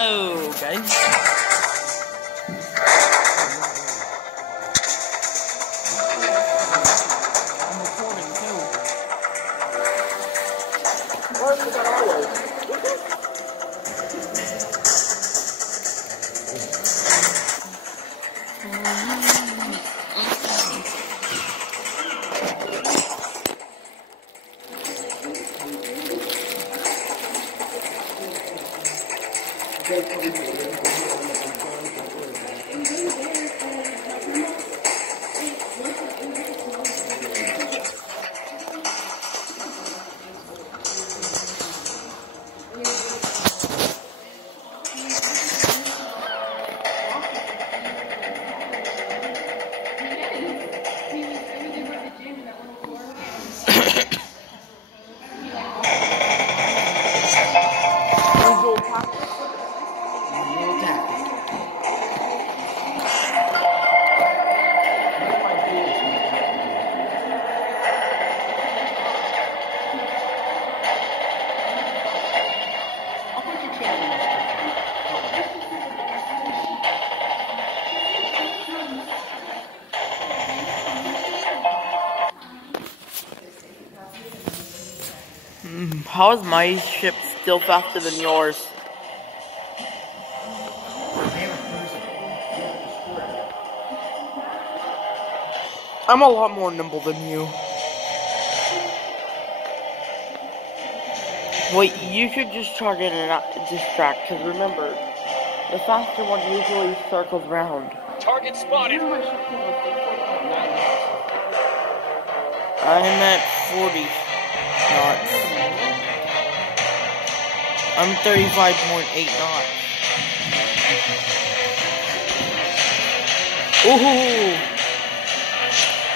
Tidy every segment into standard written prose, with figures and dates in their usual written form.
Okay. I'm recording too. How is my ship still faster than yours? I'm a lot more nimble than you. Wait, you should just target and not distract, because remember, the faster one usually circles round. Target spotted. I'm at 40 knots. I'm 35.8 knots. Ooh!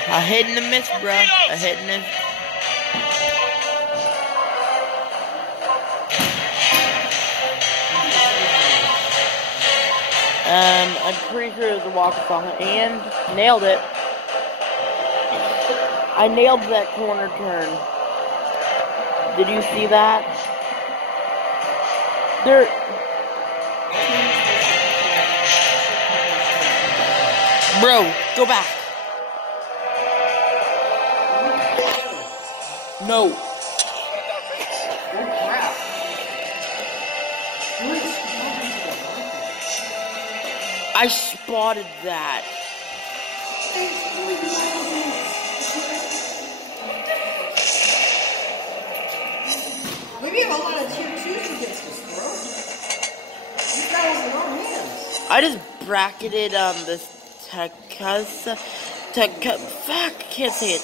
A hit and a miss, bruh. A hit and a miss. I'm pretty sure it was a walk-a-thon, and nailed it. I nailed that corner turn. Did you see that? There. Bro, go back. No. I spotted that. We have a lot of tier 2s against us, bro. This guy was in our hands. I just bracketed this fuck, can't say it.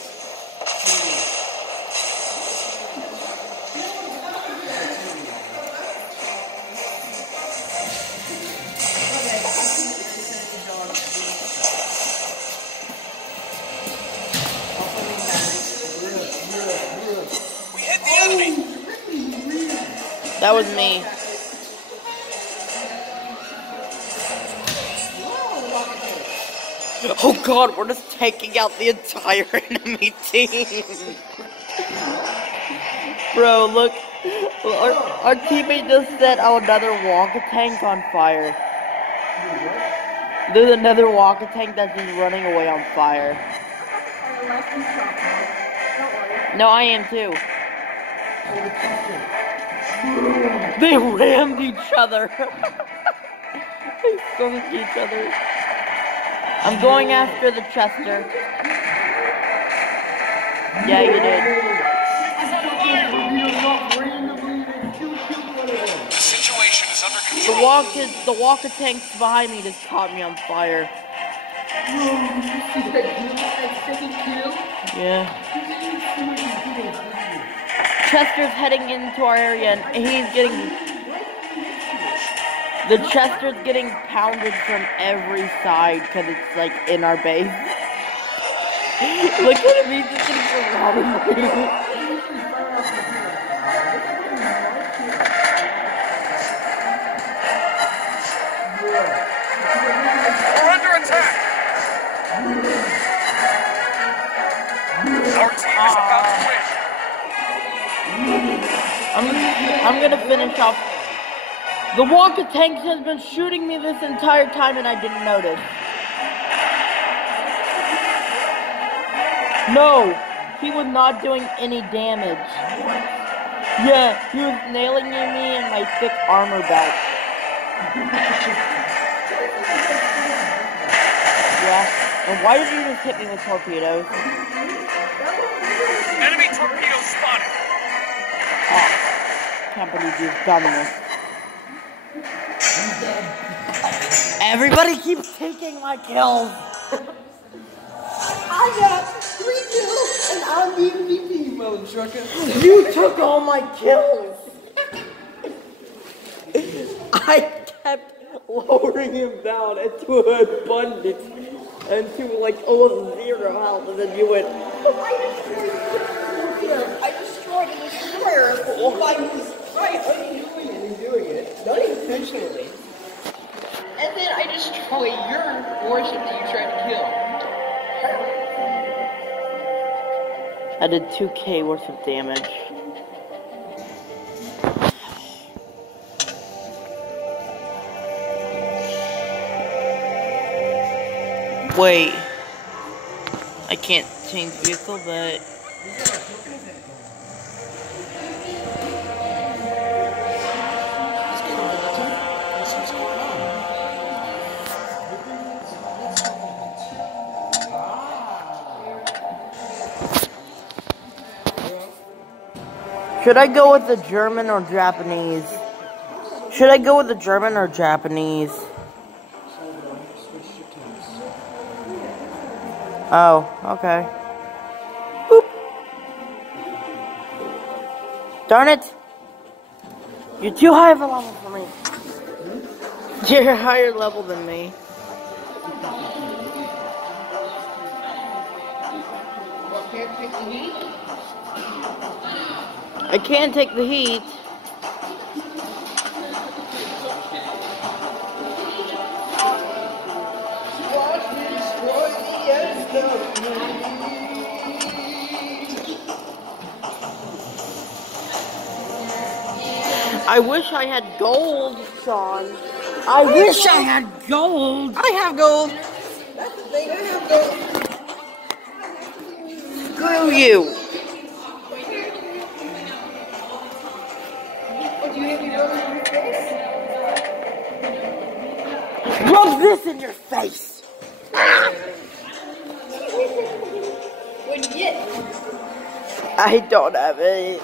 That was me. Oh god, we're just taking out the entire enemy team. Bro, look. Our teammate just set another walker tank on fire. There's another walker tank that's just running away on fire. No, I am too. They rammed each other. They skunked each other. I'm going after the Chester. Yeah, you did. The situation is under control. The walker tanks behind me just caught me on fire. Yeah. Chester's heading into our area and he's getting... The Chester's getting pounded from every side because it's like in our base. Look at him, he's just getting surrounded. We're under attack. Our team is about to win. I'm gonna finish off. The walker tank has been shooting me this entire time and I didn't notice. No, he was not doing any damage. Yeah, he was nailing me in my thick armor belt. Yeah, and why did you just hit me with torpedoes? Enemy torpedo spotted. Oh, can't believe you've done this. Everybody keeps taking my kills. I got 3 kills and I'm the MVP, mother trucker. You took all my kills. I kept lowering him down into abundance and to like almost 0 health, and then you went. I destroyed the destroyer while I was doing it, not intentionally. And then I destroyed your warship that you tried to kill. I did 2k worth of damage. Wait. I can't change vehicle, but... Should I go with the German or Japanese? Should I go with the German or Japanese? Oh, okay. Boop. Darn it. You're too high of a level for me. You're a higher level than me. I can't take the heat. I wish I had gold, Sean. I wish I had gold. I have gold. That's the thing, I have gold. Screw you. Rub this in your face. What'd you get? I don't have it.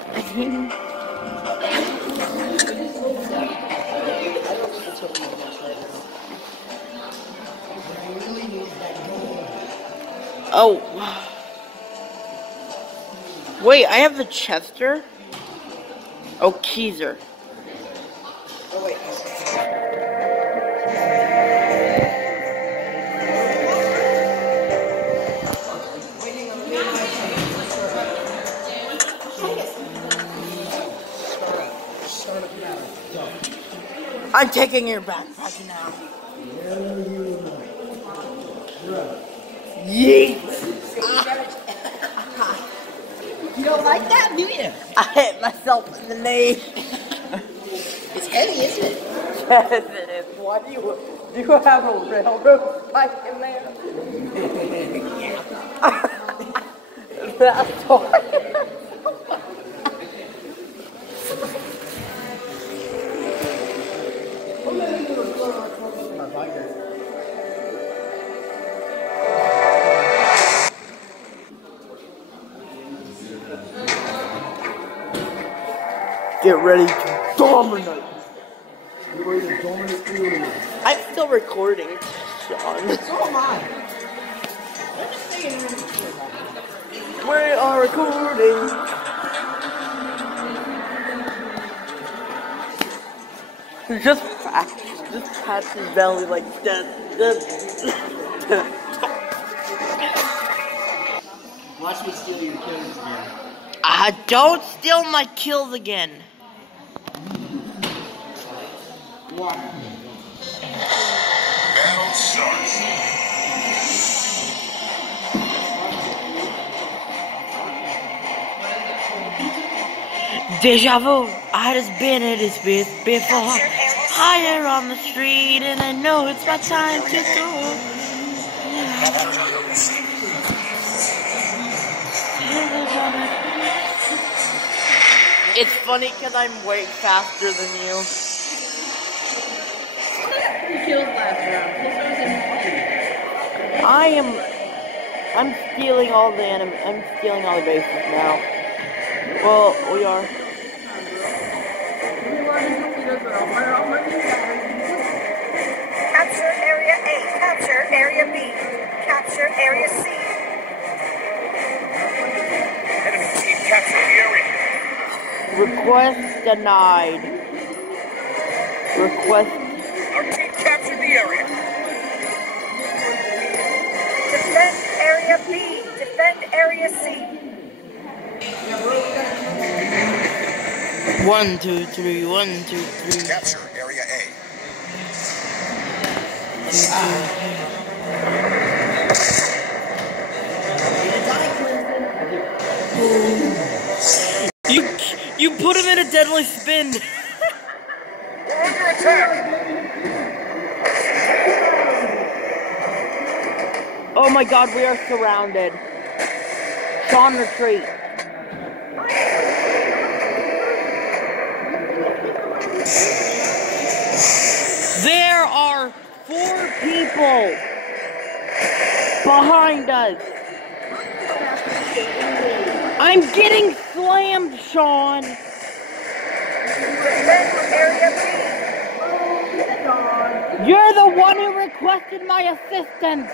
Oh. Wait, I have the Chester? Oh, Keyser. Oh, wait. I'm taking your backpack now. Yeet! You don't like that, do you? I hit myself in the knee. It's heavy, isn't it? Yes, it is. Why do you have a railroad spike in there? That's why. Get ready to dominate. Get ready to dominate the universe. I'm still recording, Sean. So am I. I'm just saying. We are recording. Just pat his belly like that. Watch me steal your kills again. Don't steal my kills again. What? Battle starts. Deja vu. I just been in this before. higher on the street, and I know it's my time to go. It's funny because I'm way faster than you. I'm stealing all the I'm stealing all the bases now. Well, we are. Capture Area A. Capture Area B. Capture Area C. Enemy team captured the area. Request denied. Request. Our team captured the area. Defend Area B. Defend Area C. 1, 2, 3. 1, 2, 3. Capture area A. You put him in a deadly spin. We're under attack. Oh my God, we are surrounded. Sean, retreat. There are 4 people behind us. I'm getting slammed, Sean. Defend Area B. You're the one who requested my assistance.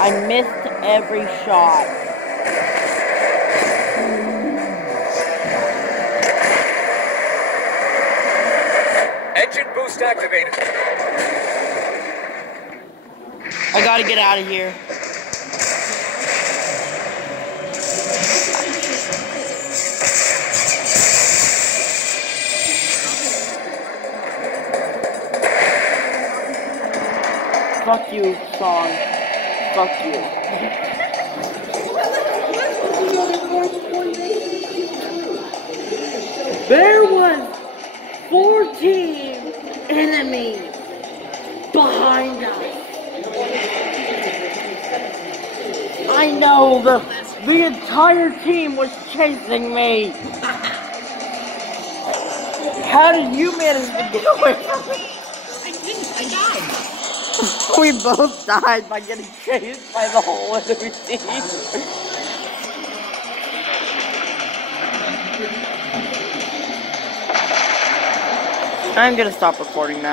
I missed every shot. Engine boost activated. I gotta get out of here. Fuck you, Sean. Fuck you. There was 14 enemies behind us. I know the entire team was chasing me. How did you manage to get away from me? I didn't. I died. We both died by getting chased by the whole enemy team. I'm gonna stop recording now.